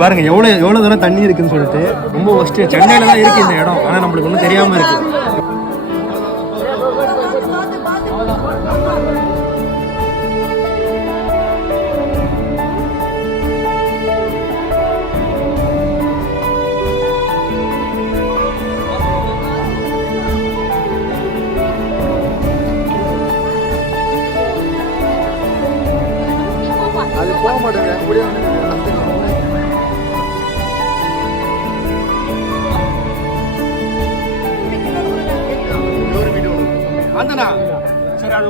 பாருங்க எவ்வளோ தூரம் தண்ணி இருக்குன்னு சொல்லிட்டு. ரொம்ப ஃபஸ்ட்டு சென்னையில் தான் இருக்குது இந்த இடம், ஆனால் நம்மளுக்கு ஒன்றும் தெரியாமல் இருக்குது. அது போக மாட்டேங்க சரி அது